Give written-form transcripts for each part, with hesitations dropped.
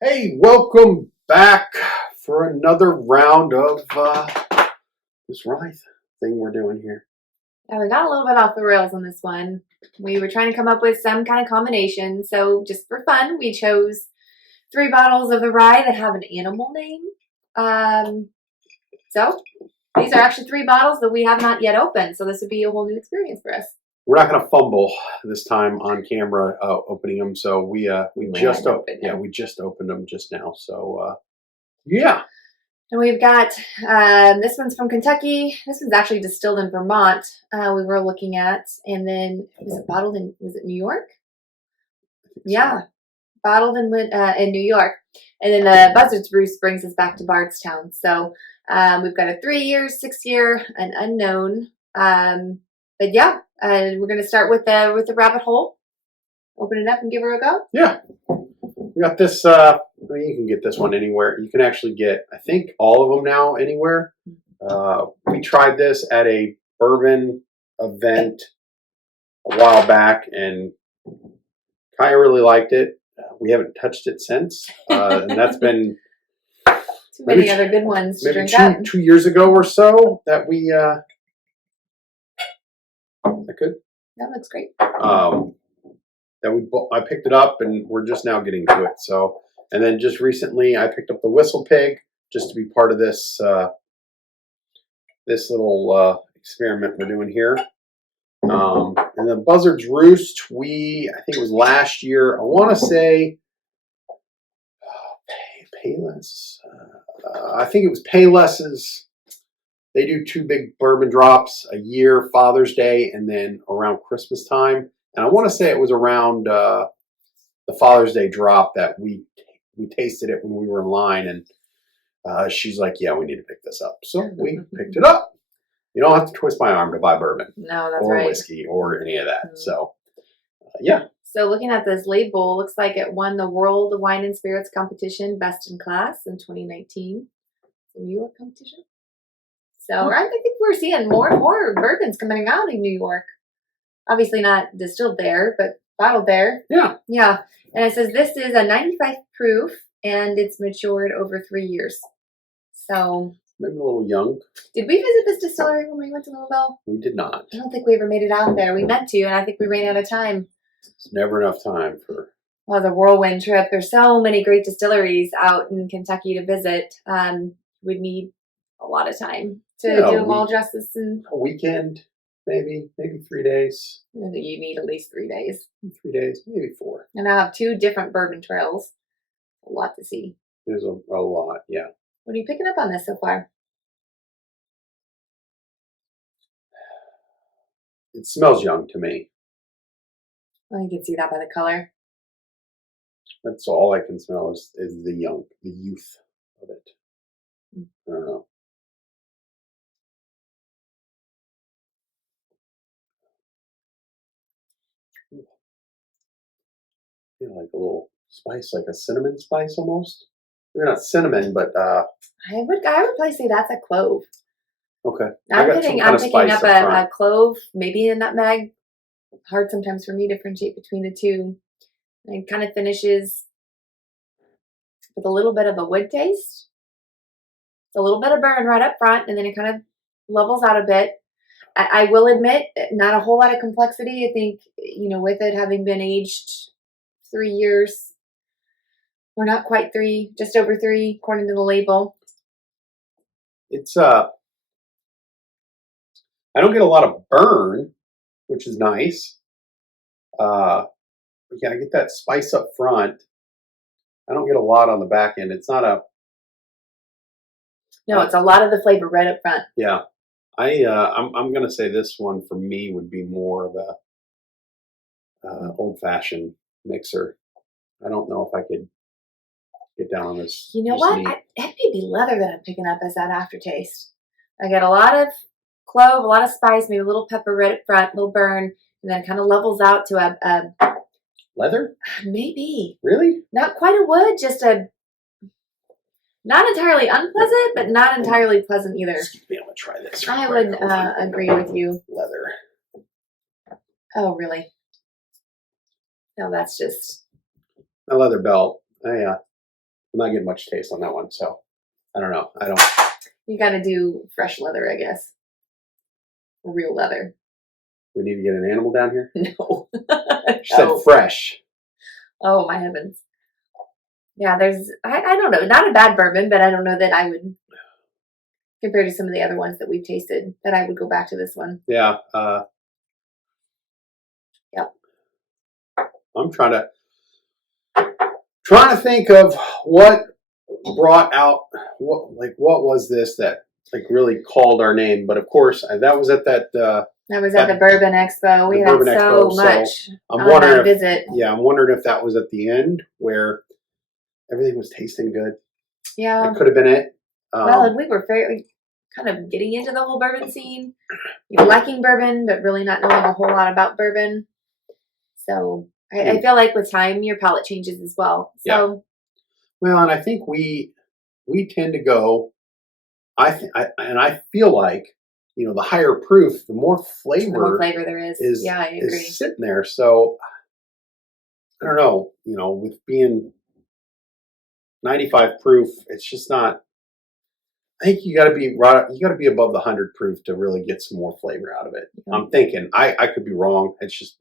Hey, welcome back for another round of this rye thing we're doing here. Yeah, we got a little bit off the rails on this one. We were trying to come up with some kind of combination, so just for fun, we chose 3 bottles of the rye that have an animal name. So these are actually 3 bottles that we have not yet opened, so this would be a whole new experience for us. We're not going to fumble this time on camera opening them, so we just opened. Yeah, we just opened them just now. So yeah. And we've got this one's from Kentucky. This one's actually distilled in Vermont. We were looking at, and then was it bottled in? Was it New York? Yeah, bottled in New York. And then the Buzzards Roost brings us back to Bardstown. So we've got a 3-year, 6-year, an unknown. But yeah, we're going to start with the Rabbit Hole. Open it up and give her a go. Yeah, we got this. You can get this one anywhere. You can actually get, I think, all of them now anywhere. We tried this at a bourbon event a while back, and Kaya really liked it. We haven't touched it since, and that's been too many other good ones to drink up. 2 years ago or so that we. That good? That looks great. I picked it up, and we're just now getting to it. So, and then just recently, I picked up the Whistle Pig just to be part of this this little experiment we're doing here. And the Buzzards Roost, I think it was last year. I want to say Payless. I think it was Payless's. They do 2 big bourbon drops a year, Father's Day, and then around Christmas time. And I want to say it was around the Father's Day drop that we tasted it when we were in line. And she's like, yeah, we need to pick this up. So we picked it up. You don't have to twist my arm to buy bourbon. No, that's or right. Or whiskey or any of that. So, yeah. So looking at this label, looks like it won the World Wine and Spirits Competition Best in Class in 2019. The New York competition. So I think we're seeing more and more bourbons coming out in New York. Obviously not distilled there, but bottled there. Yeah. Yeah. And it says this is a 95 proof, and it's matured over 3 years. So maybe a little young. Did we visit this distillery when we went to Louisville? We did not. I don't think we ever made it out there. We meant to, and I think we ran out of time. It's never enough time for... Well, the whirlwind trip. There's so many great distilleries out in Kentucky to visit. We'd need a lot of time to do them all justice. In a weekend, maybe 3 days. You need at least 3 days. 3 days, maybe 4. And I have 2 different bourbon trails. A lot to see. There's a lot, yeah. What are you picking up on this so far? It smells young to me. Well, you can see that by the color. That's all I can smell is the youth of it. I don't know. Like a little spice, like a cinnamon spice almost. Maybe not cinnamon, but I would probably say that's a clove. Okay. I'm picking up a clove, maybe a nutmeg. Hard sometimes for me to differentiate between the two. And it kind of finishes with a little bit of a wood taste. It's a little bit of burn right up front, and then it kind of levels out a bit. I will admit, not a whole lot of complexity. I think, with it having been aged 3 years, we're not quite 3, just over 3, according to the label. It's I don't get a lot of burn, which is nice. Yeah, I get that spice up front. I don't get a lot on the back end. It's not a... No, it's a lot of the flavor right up front. Yeah. I'm going to say this one for me would be more of a old-fashioned mixer. I don't know if I could get down on this. You know what? That may be leather that I'm picking up as that aftertaste. I get a lot of clove, a lot of spice, maybe a little pepper right up front, a little burn, and then it kind of levels out to a leather? Maybe. Really? Not quite a wood, just a not entirely unpleasant, but not entirely pleasant either. Excuse me, I'm going to try this. I would agree with you. Leather. Oh, really? No, that's just... A leather belt. Oh, yeah. I'm not getting much taste on that one, so I don't know. You got to do fresh leather, I guess. Real leather. We need to get an animal down here? No. She said fresh. Oh, my heavens. Yeah, I don't know, not a bad bourbon, but I don't know that I would, compared to some of the other ones that we've tasted, that I would go back to this one. Yeah. Yep. I'm trying to think of what brought out, what was this that like really called our name? But of course, that was at that. That was at the Bourbon Expo. We had so much I'm on wondering that visit. Yeah, I'm wondering if that was at the end where everything was tasting good. Yeah. It could have been it. Well, and we were kind of getting into the whole bourbon scene. You know, liking bourbon, but really not knowing a whole lot about bourbon. So I feel like with time, your palate changes as well. So. Yeah. Well, and I think we tend to go. I feel like, you know, the higher proof, the more flavor. The more flavor there is. Yeah, I agree. Is sitting there. So I don't know. You know, with being 95 proof, it's just not. I think you got to be above the 100 proof to really get some more flavor out of it. Yeah. I'm thinking. I could be wrong.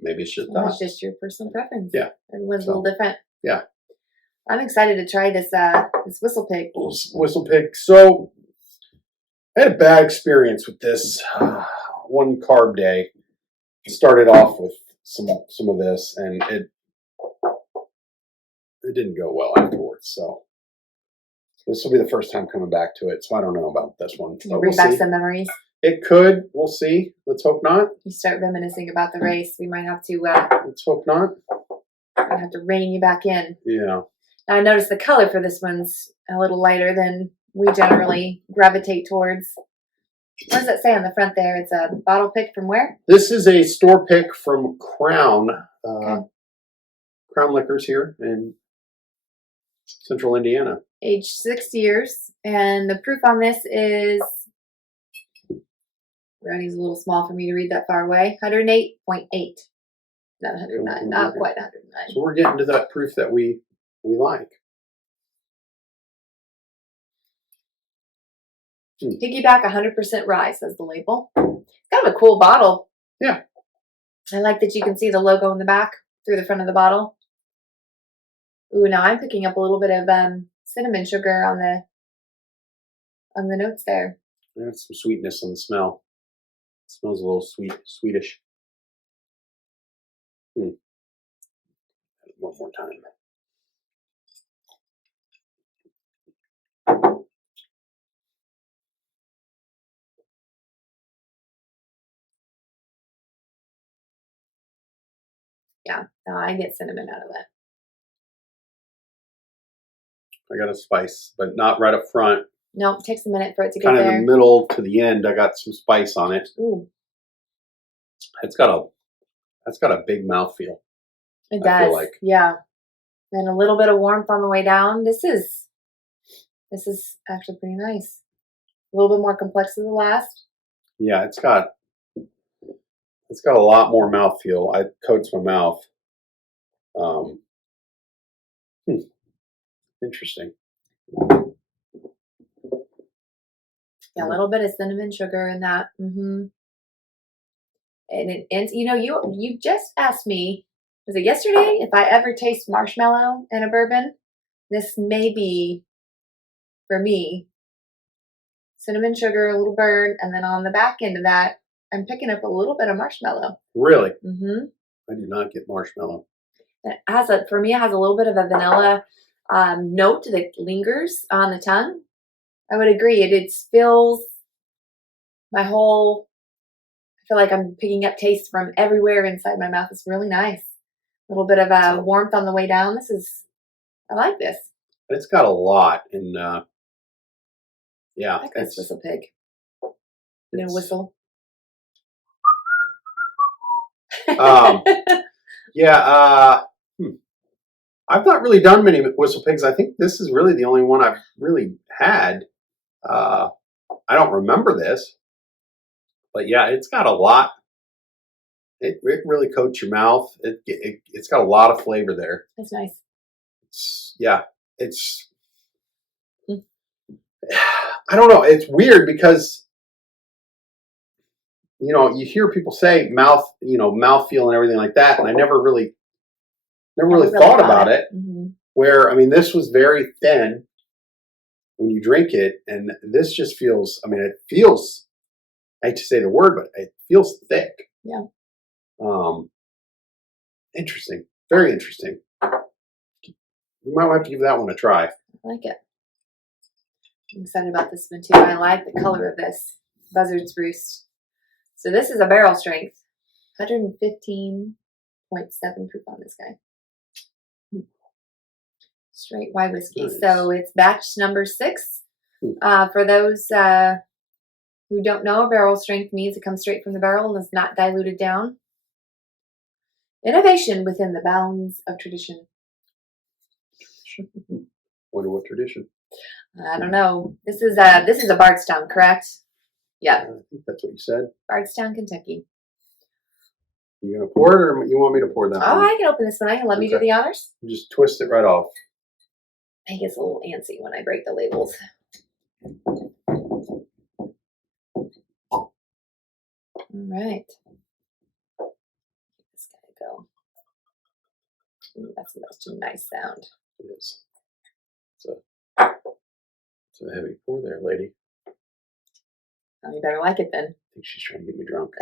Maybe it's just it's just your personal preference. Yeah, everyone's a little different. Yeah, I'm excited to try this Whistle Pig. Whistle Pig. So I had a bad experience with this one carb day. Started off with some of this, and it didn't go well afterwards. So this will be the first time coming back to it. So I don't know about this one. Can you bring back some memories? It could. We'll see. Let's hope not. You start reminiscing about the race. We might have to. Let's hope not. I have to rein you back in. Yeah. Now I noticed the color for this one's a little lighter than we generally gravitate towards. What does it say on the front there? It's a bottle pick from where? This is a store pick from Crown. Crown Liquors here in Central Indiana. Age 6 years. And the proof on this is, writing's a little small for me to read that far away, 108.8. Not 109, not quite 109. So we're getting to that proof that we like. Piggyback 100% rye, says the label. It's kind of a cool bottle. Yeah. I like that you can see the logo in the back through the front of the bottle. Ooh, now I'm picking up a little bit of cinnamon sugar on the notes there. There's some sweetness on the smell. It smells a little sweetish. One more time. Yeah, no, I get cinnamon out of that. I got a spice, but not right up front. No, it takes a minute for it to get there. Kind of the middle to the end, I got some spice on it. Ooh. That's got a big mouthfeel. It does. I feel like. Yeah. And a little bit of warmth on the way down. This is actually pretty nice. A little bit more complex than the last. Yeah, it's got a lot more mouthfeel. It coats my mouth. Interesting. Yeah, a little bit of cinnamon sugar in that. Mm-hmm. And you know, you just asked me, was it yesterday, if I ever taste marshmallow in a bourbon? This may be, for me, cinnamon sugar, a little burn, and then on the back end of that, I'm picking up a little bit of marshmallow. Really? Mm-hmm. I do not get marshmallow. For me, it has a little bit of a vanilla note that lingers on the tongue. I would agree. It fills my whole. I feel like I'm picking up taste from everywhere inside my mouth. It's really nice. A little bit of warmth on the way down. I like this. It's got a lot in. Yeah, I like this Whistle Pig. You know, whistle. Yeah. I've not really done many Whistle Pigs. I think this is really the only one I've really had. I don't remember this, but yeah, it's got a lot. It really coats your mouth. It's got a lot of flavor there. That's nice. It's I don't know. It's weird because, you hear people say mouthfeel and everything like that, and I never really thought about it. Mm-hmm. Where, I mean, this was very thin when you drink it, and this just feels, it feels, I hate to say the word, but it feels thick. Yeah. Interesting. Very interesting. You might have to give that one a try. I like it. I'm excited about this one too. I like the color of this. Buzzards Roost. So this is a barrel strength. 115.7 proof on this guy. Straight white whiskey. Nice. So it's batch number 6. For those who don't know, barrel strength means it comes straight from the barrel and is not diluted down. Innovation within the bounds of tradition. Wonder what tradition? I don't know. This is a Bardstown, correct? Yeah. I think that's what you said. Bardstown, Kentucky. You gonna pour it, or you want me to pour that? Oh, I can open this one. I can let me do the honors. You just twist it right off. I get a little antsy when I break the labels. All right. This gotta go. Ooh, that's a nice sound. It is. It's a heavy pour there, lady. Oh, you better like it then. I think she's trying to get me drunk.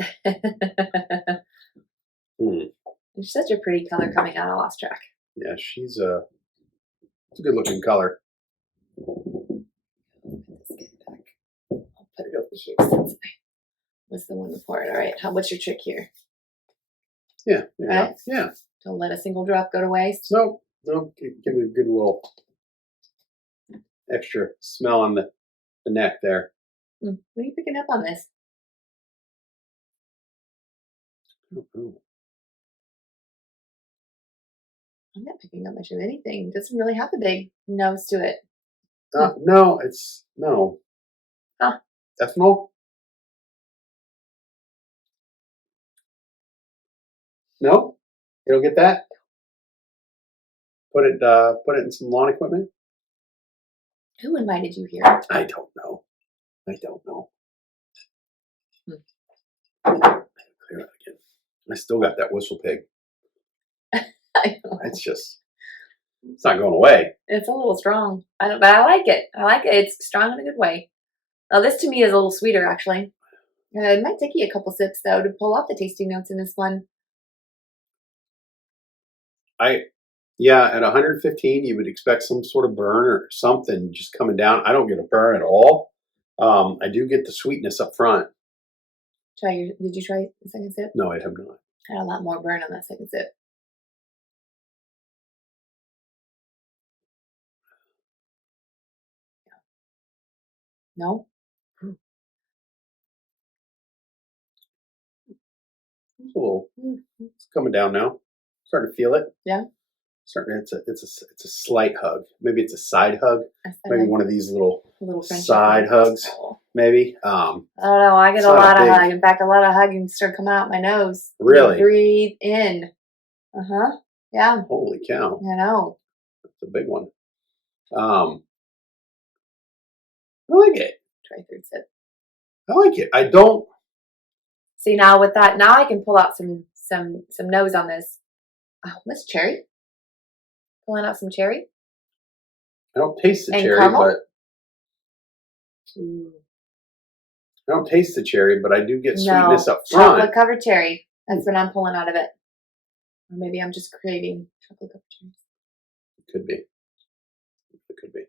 It's such a pretty color coming out. I lost track. Yeah, it's a good looking color. Let's get it back. I'll put it over here since I was the one before it. All right. What's your trick here? Yeah. Right? Yeah. Don't let a single drop go to waste. No. Give it a good little extra smell on the neck there. What are you picking up on this? I don't know. I'm not picking up much of anything. It doesn't really have a big nose to it. No, no. Huh. Ethanol? No? You don't get that? Put it in some lawn equipment? Who invited you here? I don't know. Clear it again. I still got that whistle pig. I know. It's not going away. It's a little strong. But I like it. It's strong in a good way. Now this to me is a little sweeter actually. It might take you a couple sips though to pull out the tasting notes in this one. At 115, you would expect some sort of burn or something just coming down. I don't get a burn at all. I do get the sweetness up front. Did you try the second sip? No, I have not. I had a lot more burn on that second sip. No? It's a little. It's coming down now. Starting to feel it. Yeah. It's a slight hug. Maybe it's a side hug. Maybe one of these little French side hugs. Maybe. I don't know. I get a lot of hug. In fact, a lot of hugging start coming out my nose. Really? Breathe in. Yeah. Holy cow! I know. That's a big one. I like it. Try third sip. I like it. I don't. See now with that, now I can pull out some nose on this. Oh, what's cherry? Pulling out some cherry. I don't taste the cherry, caramel? but I don't taste the cherry, but I do get sweetness up front. Chocolate covered cherry. That's what I'm pulling out of it. Or maybe I'm just craving chocolate covered cherry. It could be. It could be.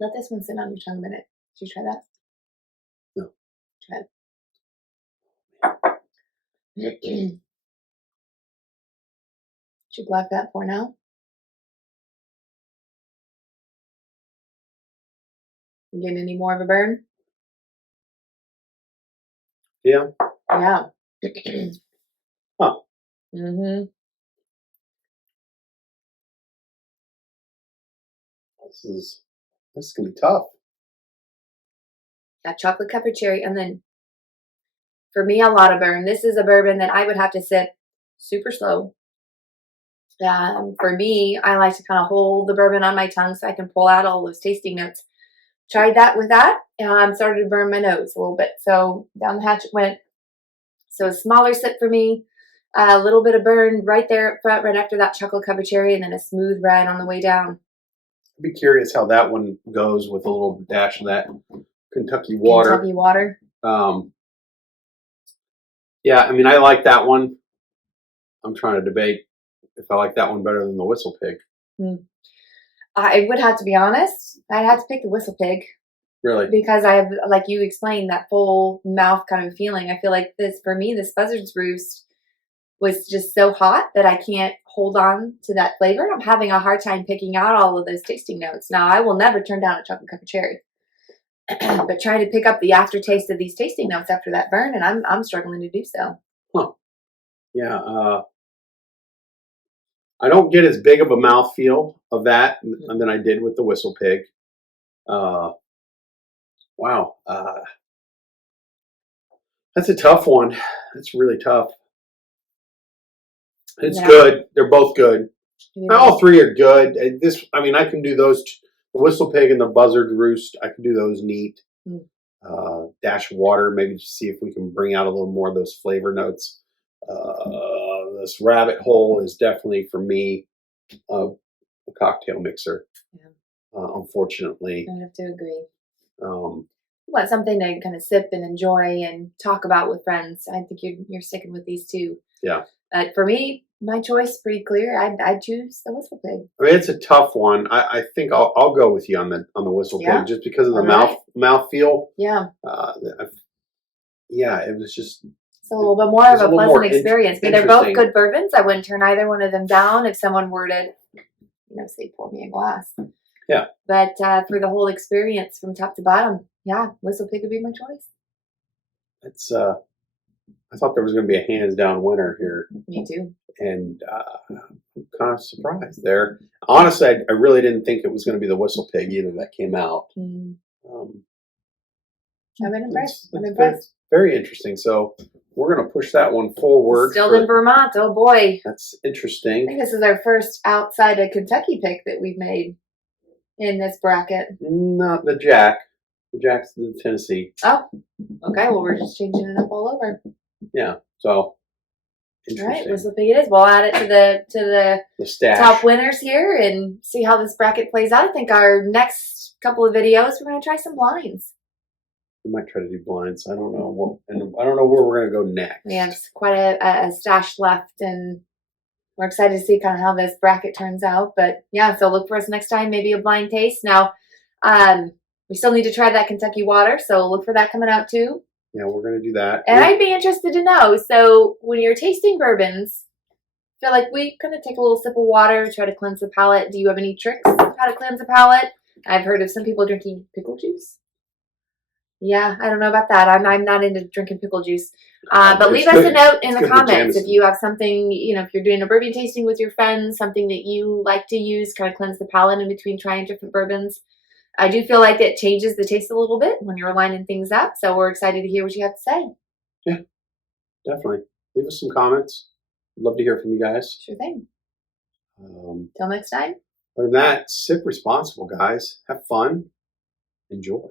Let this one sit on your tongue a minute. Did you try that? No. Try it. Should black that for now. You getting any more of a burn? Yeah. Yeah. Huh. Mm-hmm. This is gonna be tough. That chocolate covered cherry, and then for me, a lot of burn. This is a bourbon that I would have to sip super slow. For me, I like to kind of hold the bourbon on my tongue so I can pull out all those tasting notes. Tried that with that, started to burn my nose a little bit. So down the hatch it went. So a smaller sip for me, a little bit of burn right there up front, right after that chocolate covered cherry, and then a smooth ride on the way down. I'd be curious how that one goes with a little dash of that Kentucky water. Kentucky water. Yeah, I mean, I like that one. I'm trying to debate if I like that one better than the Whistle Pig. I would have to be honest. I'd have to pick the Whistle Pig. Really? Because I have, like you explained, that full mouth kind of feeling. I feel like for me, this Buzzards Roost was just so hot that I can't hold on to that flavor. I'm having a hard time picking out all of those tasting notes. Now, I will never turn down a chocolate covered cherry. But trying to pick up the aftertaste of these tasting notes after that burn, and I'm struggling to do so. Huh. Yeah. I don't get as big of a mouthfeel of that than I did with the Whistle Pig. Wow. That's a tough one. That's really tough. It's good. They're both good. All three are good. I can do those. The Whistle Pig and the Buzzards Roost, I can do those neat. Dash of water, maybe to see if we can bring out a little more of those flavor notes. This Rabbit Hole is definitely, for me, a cocktail mixer. Yeah. Unfortunately. I have to agree. Want something to kind of sip and enjoy and talk about with friends. I think you're sticking with these two. Yeah. For me, my choice pretty clear. I'd choose the Whistle Pig. I mean, it's a tough one. I think I'll go with you on the Whistle Pig just because of the mouth feel. Yeah. It was just. It's a little bit more of a pleasant experience. I mean, they're both good bourbons. I wouldn't turn either one of them down if someone were to, say, pour me a glass. Yeah. But for the whole experience from top to bottom, Whistle Pig would be my choice. It's. I thought there was going to be a hands down winner here. Me too. And I'm kind of surprised there. Honestly, I really didn't think it was going to be the Whistle Pig either that came out. I've been impressed. I'm impressed. Very interesting. So we're going to push that one forward. Still in Vermont. Oh boy. That's interesting. I think this is our first outside of Kentucky pick that we've made in this bracket. Not the Jack. The Jack's the Tennessee. Oh, okay. Well, we're just changing it up all over. Yeah. So. All right, Whistle Pig it is. We'll add it to the top winners here and see how this bracket plays out. I think our next couple of videos, we're going to try some blinds. We might try to do blinds. I don't know I don't know where we're going to go next. We have quite a stash left, and we're excited to see kind of how this bracket turns out. But so look for us next time, maybe a blind taste. Now, we still need to try that Kentucky water, so look for that coming out too. Yeah, we're going to do that. And I'd be interested to know, so when you're tasting bourbons, I feel like we kind of take a little sip of water, try to cleanse the palate. Do you have any tricks of how to cleanse the palate? I've heard of some people drinking pickle juice. Yeah, I don't know about that. I'm not into drinking pickle juice. But leave us a note in the comments if you have something, if you're doing a bourbon tasting with your friends, something that you like to use, kind of cleanse the palate in between trying different bourbons. I do feel like it changes the taste a little bit when you're lining things up. So we're excited to hear what you have to say. Yeah, definitely. Leave us some comments. Love to hear from you guys. Sure thing. Till next time. Other than that, sip responsible, guys. Have fun. Enjoy.